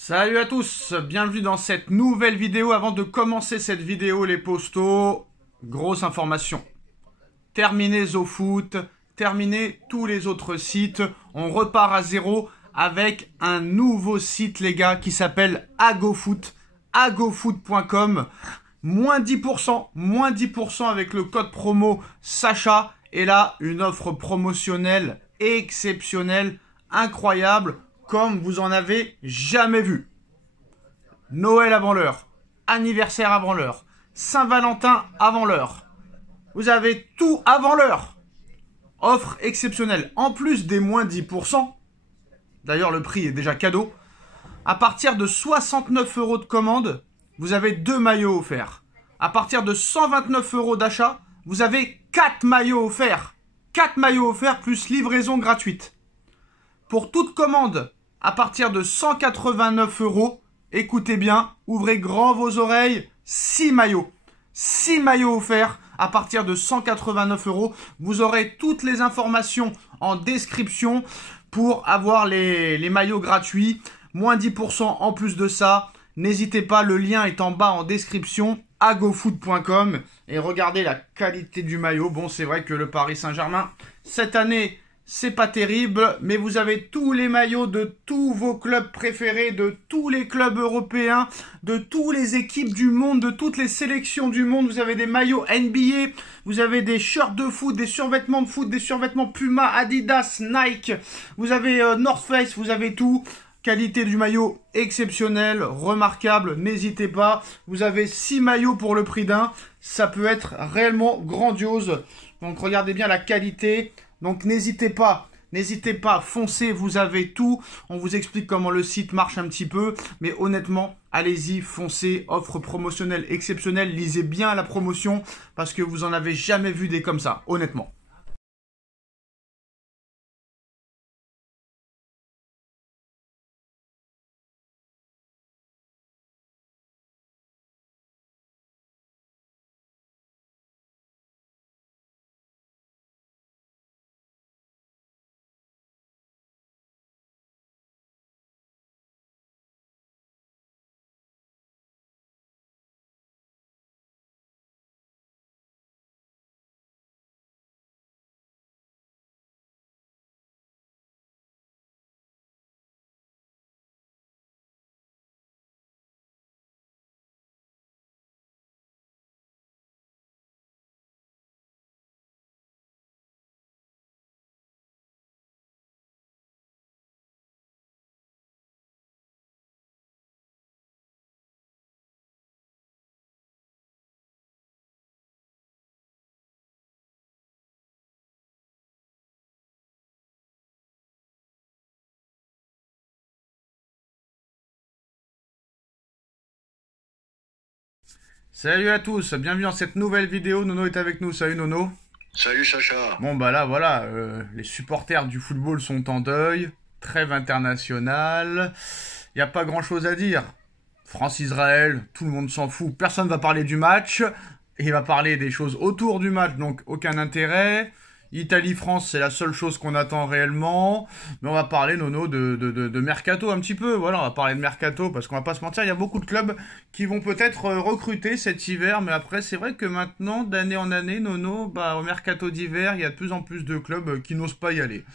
Salut à tous, bienvenue dans cette nouvelle vidéo. Avant de commencer cette vidéo, les postos, grosse information. Terminé ZoFoot, terminé tous les autres sites. On repart à zéro avec un nouveau site, les gars, qui s'appelle AgoFoot, agofoot.com. Moins 10% avec le code promo Sacha. Et là, une offre promotionnelle exceptionnelle, incroyable, comme vous en avez jamais vu. Noël avant l'heure, anniversaire avant l'heure, Saint-Valentin avant l'heure. Vous avez tout avant l'heure. Offre exceptionnelle. En plus des moins 10%, d'ailleurs le prix est déjà cadeau, à partir de 69 € de commande, vous avez 2 maillots offerts. À partir de 129 € d'achat, vous avez 4 maillots offerts. 4 maillots offerts plus livraison gratuite. Pour toute commande, à partir de 189 €, écoutez bien, ouvrez grand vos oreilles, 6 maillots. 6 maillots offerts à partir de 189 €. Vous aurez toutes les informations en description pour avoir les maillots gratuits. Moins 10% en plus de ça. N'hésitez pas, le lien est en bas en description, agofoot.com. Et regardez la qualité du maillot. Bon, c'est vrai que le Paris Saint-Germain, cette année, c'est pas terrible, mais vous avez tous les maillots de tous vos clubs préférés, de tous les clubs européens, de toutes les équipes du monde, de toutes les sélections du monde. Vous avez des maillots NBA, vous avez des shirts de foot, des survêtements de foot, des survêtements Puma, Adidas, Nike. Vous avez North Face, vous avez tout. Qualité du maillot exceptionnelle, remarquable, n'hésitez pas. Vous avez 6 maillots pour le prix d'un. Ça peut être réellement grandiose. Donc regardez bien la qualité. Donc n'hésitez pas, foncez, vous avez tout. On vous explique comment le site marche un petit peu. Mais honnêtement, allez-y, foncez, offre promotionnelle exceptionnelle. Lisez bien la promotion parce que vous en avez jamais vu des comme ça, honnêtement. Salut à tous, bienvenue dans cette nouvelle vidéo. Nono est avec nous, salut Nono. Salut Sacha. Bon bah là voilà, les supporters du football sont en deuil, trêve internationale, il n'y a pas grand chose à dire. France-Israël, tout le monde s'en fout, personne va parler du match, et il va parler des choses autour du match, donc aucun intérêt. Italie-France, c'est la seule chose qu'on attend réellement. Mais on va parler, Nono, de Mercato un petit peu. Voilà, on va parler de Mercato parce qu'on va pas se mentir, il y a beaucoup de clubs qui vont peut-être recruter cet hiver. Mais après, c'est vrai que maintenant, d'année en année, Nono, bah, au Mercato d'hiver, il y a de plus en plus de clubs qui n'osent pas y aller.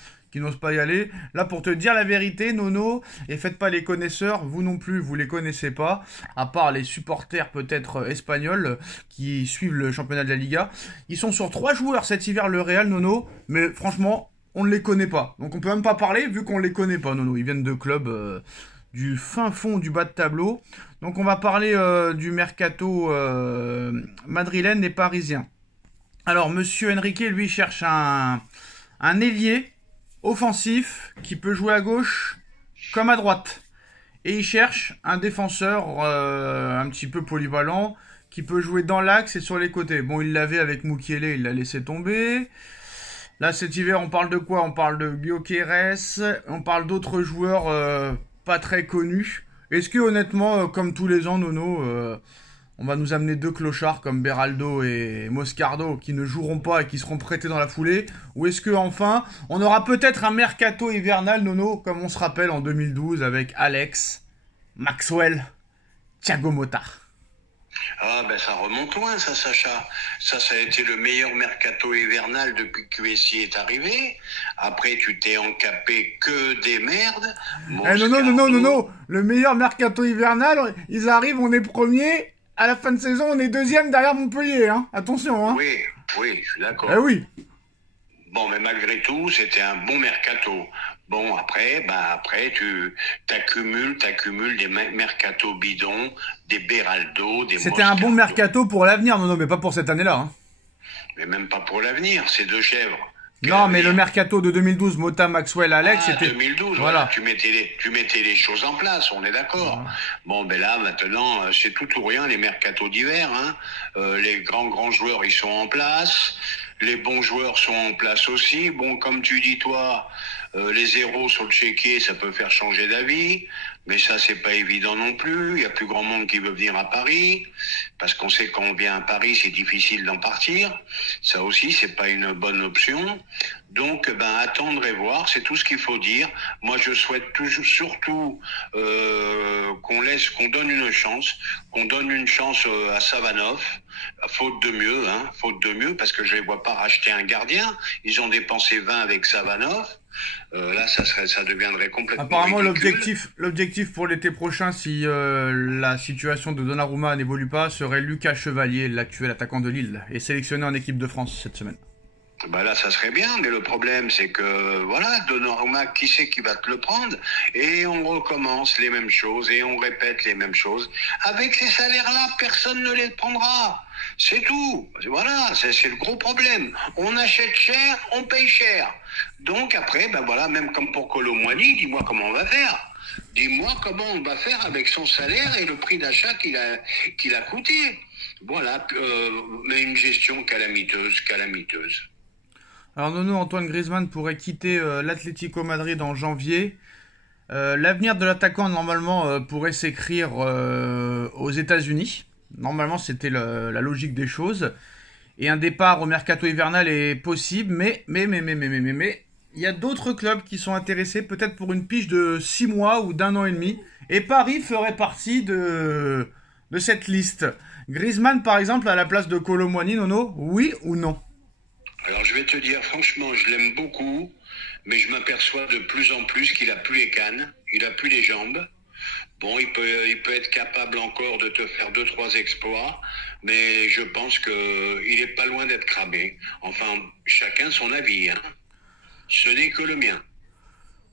Là, pour te dire la vérité, Nono, et faites pas les connaisseurs, vous non plus, vous les connaissez pas, à part les supporters peut-être espagnols qui suivent le championnat de la Liga. Ils sont sur 3 joueurs cet hiver, le Real, Nono, mais franchement, on ne les connaît pas. Donc on peut même pas parler vu qu'on les connaît pas, Nono. Ils viennent de clubs du fin fond du bas de tableau. Donc on va parler du mercato madrilène et parisien. Alors, monsieur Enrique, lui, cherche un ailier offensif qui peut jouer à gauche comme à droite. Et il cherche un défenseur un petit peu polyvalent qui peut jouer dans l'axe et sur les côtés. Bon, il l'avait avec Mukiele, il l'a laissé tomber. Là, cet hiver, on parle de quoi? On parle de Gyökeres, on parle d'autres joueurs pas très connus. Est-ce que, honnêtement, comme tous les ans, Nono, on va nous amener 2 clochards comme Beraldo et Moscardo qui ne joueront pas et qui seront prêtés dans la foulée? Ou est-ce que enfin on aura peut-être un mercato hivernal, Nono, comme on se rappelle en 2012 avec Alex Maxwell, Thiago Motta. Ah ben ça remonte loin ça, Sacha. Ça a été le meilleur mercato hivernal depuis que QSI est arrivé. Après tu t'es encapé que des merdes. Eh non, non, non, non, non, Moscardo. non. Le meilleur mercato hivernal, ils arrivent, on est premier. À la fin de saison, on est deuxième derrière Montpellier. Hein. Attention. Hein. Oui, oui, je suis Eh d'accord. oui. Bon, mais malgré tout, c'était un bon mercato. Bon, après, tu t'accumules des mercato bidons, des Beraldo, des C'était un bon Moscardo. mercato pour l'avenir, non, non, mais pas pour cette année-là. Hein. Mais même pas pour l'avenir, ces deux chèvres. Quel Non, mais le avenir? mercato de 2012, Motta, Maxwell, Alex, Ah, c'était... 2012, voilà, Voilà. tu mettais les choses en place, on est d'accord. Bon, ben là, maintenant, c'est tout ou rien, les mercatos d'hiver. Hein. Les grands joueurs, ils sont en place. Les bons joueurs sont en place aussi. Bon, comme tu dis, toi, les zéros sur le chéquier, ça peut faire changer d'avis. Mais ça, c'est pas évident non plus. Il y a plus grand monde qui veut venir à Paris. Parce qu'on sait quand on vient à Paris, c'est difficile d'en partir. Ça aussi, c'est pas une bonne option. Donc, ben, attendre et voir, c'est tout ce qu'il faut dire. Moi, je souhaite toujours, surtout qu'on donne une chance à Savanov, faute de mieux, hein, faute de mieux, parce que je les vois pas racheter un gardien. Ils ont dépensé 20 avec Savanov. Là, ça deviendrait complètement Apparemment, ridicule. l'objectif pour l'été prochain, si la situation de Donnarumma n'évolue pas, serait Lucas Chevalier, l'actuel attaquant de Lille, et sélectionné en équipe de France cette semaine. Bah là, ça serait bien, mais le problème, c'est que, voilà, Donnarumma, qui c'est qui va te le prendre? Et on recommence les mêmes choses, et on répète les mêmes choses. Avec ces salaires-là, personne ne les prendra. C'est tout. Voilà, c'est le gros problème. On achète cher, on paye cher. Donc après, ben voilà, même comme pour Kolo Muani, dis-moi comment on va faire. Dis-moi comment on va faire avec son salaire et le prix d'achat qu'il a coûté. Voilà, mais une gestion calamiteuse. Alors Nono, Antoine Griezmann pourrait quitter l'Atlético Madrid en janvier. L'avenir de l'attaquant, normalement, pourrait s'écrire aux États-Unis. Normalement, c'était la logique des choses. Et un départ au mercato hivernal est possible, mais, il y a d'autres clubs qui sont intéressés, peut-être pour une pige de 6 mois ou d'un an et demi. Et Paris ferait partie de cette liste. Griezmann, par exemple, à la place de Kolo Muani, Nono, oui ou non? Alors je vais te dire, franchement, je l'aime beaucoup, mais je m'aperçois de plus en plus qu'il a plus les cannes, il a plus les jambes. Bon, il peut être capable encore de te faire deux, trois exploits, mais je pense que il est pas loin d'être cramé. Enfin, chacun son avis, hein. Ce n'est que le mien.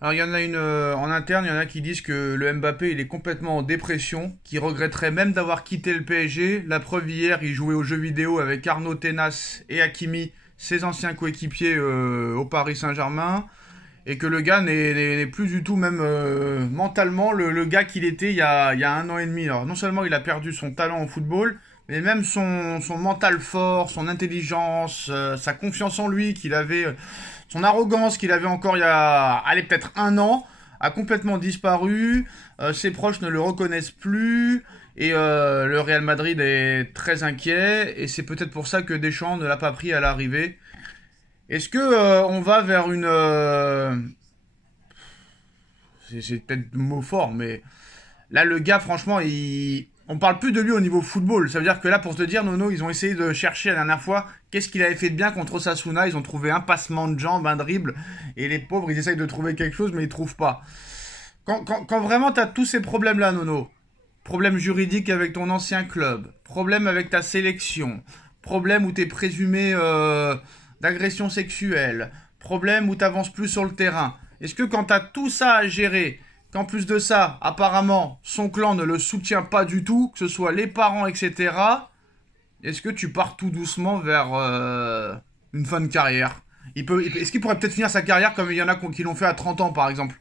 Alors il y en a une en interne, il y en a qui disent que le Mbappé il est complètement en dépression, qui regretterait même d'avoir quitté le PSG. La preuve hier, il jouait aux jeux vidéo avec Arnaud Tenas et Hakimi, ses anciens coéquipiers au Paris Saint-Germain, et que le gars n'est plus du tout même mentalement le gars qu'il était il y a un an et demi. Alors non seulement il a perdu son talent au football, mais même son mental fort, son intelligence, sa confiance en lui qu'il avait, son arrogance qu'il avait encore il y a, allez, peut-être un an, a complètement disparu. Ses proches ne le reconnaissent plus. Et le Real Madrid est très inquiet. Et c'est peut-être pour ça que Deschamps ne l'a pas pris à l'arrivée. Est-ce que on va vers une... c'est peut-être le mot fort, mais là, le gars, franchement, on parle plus de lui au niveau football. Ça veut dire que là, pour te dire, Nono, ils ont essayé de chercher la dernière fois qu'est-ce qu'il avait fait de bien contre Osasuna. Ils ont trouvé un passement de jambes, un dribble. Et les pauvres, ils essayent de trouver quelque chose, mais ils trouvent pas. Quand vraiment tu as tous ces problèmes-là, Nono, problème juridique avec ton ancien club, problème avec ta sélection, problème où tu es présumé d'agression sexuelle, problème où tu avances plus sur le terrain, est-ce que quand tu as tout ça à gérer, qu'en plus de ça, apparemment, son clan ne le soutient pas du tout, que ce soit les parents, etc., est-ce que tu pars tout doucement vers une fin de carrière? Est-ce qu'il pourrait peut-être finir sa carrière comme il y en a qui l'ont fait à 30 ans, par exemple?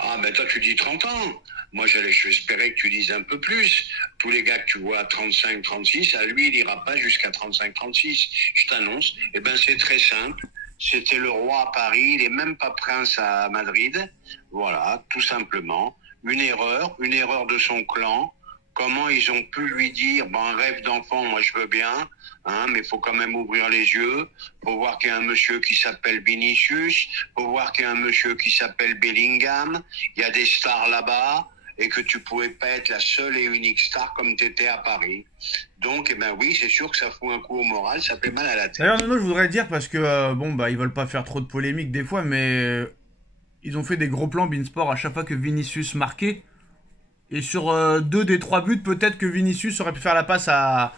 Ah, ben toi, tu dis 30 ans. Moi, j'espérais que tu dises un peu plus. Tous les gars que tu vois à 35, 36, à lui, il ira pas jusqu'à 35, 36. Je t'annonce. Eh ben, c'est très simple. C'était le roi à Paris. Il est même pas prince à Madrid. Voilà, tout simplement. Une erreur de son clan. Comment ils ont pu lui dire, ben, un rêve d'enfant, moi je veux bien, hein, mais il faut quand même ouvrir les yeux. Faut voir qu'il y a un monsieur qui s'appelle Vinicius, faut voir qu'il y a un monsieur qui s'appelle Bellingham. Il y a des stars là-bas. et que tu pouvais pas être la seule et unique star comme tu étais à Paris. Donc, eh ben oui, c'est sûr que ça fout un coup au moral, ça fait mal à la tête. D'ailleurs, Nono, je voudrais dire, parce que, bon, bah, ils veulent pas faire trop de polémique des fois, mais ils ont fait des gros plans Beansport à chaque fois que Vinicius marquait. Et sur 2 des 3 buts, peut-être que Vinicius aurait pu faire la passe à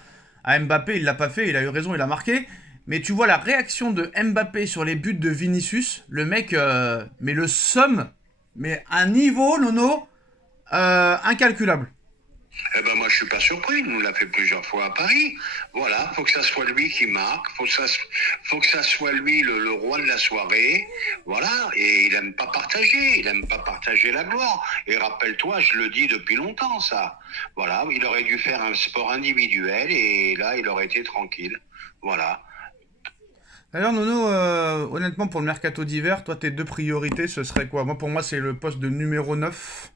Mbappé. Il l'a pas fait, il a eu raison, il a marqué. Mais tu vois la réaction de Mbappé sur les buts de Vinicius. Le mec, mais le somme, mais un niveau, Nono, incalculable. Eh ben moi je suis pas surpris, il nous l'a fait plusieurs fois à Paris. Voilà, faut que ça soit lui qui marque, faut que ça soit lui le roi de la soirée. Voilà, et il aime pas partager la gloire. Et rappelle-toi, je le dis depuis longtemps ça. Voilà, il aurait dû faire un sport individuel et là il aurait été tranquille. Voilà. D'ailleurs, Nono, honnêtement, pour le mercato d'hiver, toi, tes deux priorités, ce serait quoi? Moi, pour moi, c'est le poste de numéro 9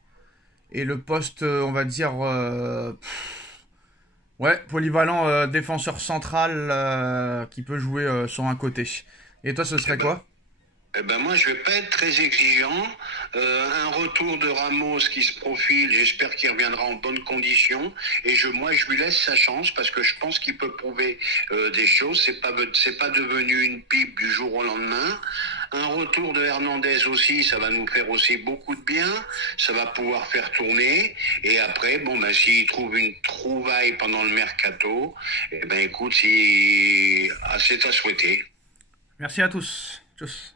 et le poste, on va dire, ouais, polyvalent défenseur central qui peut jouer sur un côté. Et toi, ce Eh serait ben, quoi? Eh ben moi, je vais pas être très exigeant. Un retour de Ramos qui se profile, j'espère qu'il reviendra en bonnes conditions. Et moi, je lui laisse sa chance parce que je pense qu'il peut prouver des choses. C'est pas devenu une pipe du jour au lendemain. Un retour de Hernandez aussi, ça va nous faire aussi beaucoup de bien. Ça va pouvoir faire tourner. Et après, bon, ben, s'il trouve une trouvaille pendant le mercato, eh ben, écoute, c'est à souhaiter. Merci à tous. Tchuss.